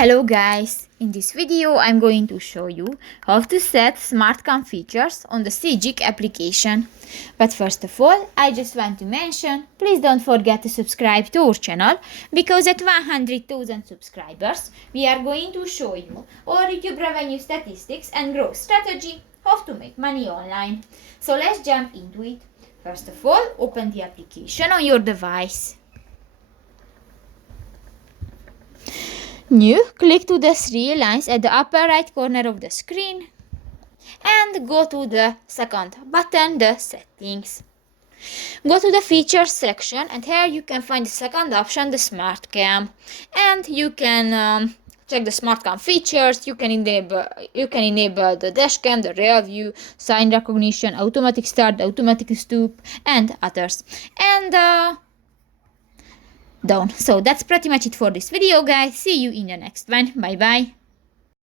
Hello guys, in this video I'm going to show you how to set smartcam features on the Sygic application. But first of all, I just want to mention, please don't forget to subscribe to our channel, because at 100,000 subscribers we are going to show you our YouTube revenue statistics and growth strategy, how to make money online. So let's jump into it. First of all, open the application on your device. New, click to the three lines at the upper right corner of the screen and go to the second button, the settings. Go to the features section and here you can find the second option, the smartcam, and you can check the smartcam features. You can enable the dashcam, the rear view, sign recognition, automatic start, automatic stop, and others. And down. So that's pretty much it for this video, guys. See you in the next one. Bye bye.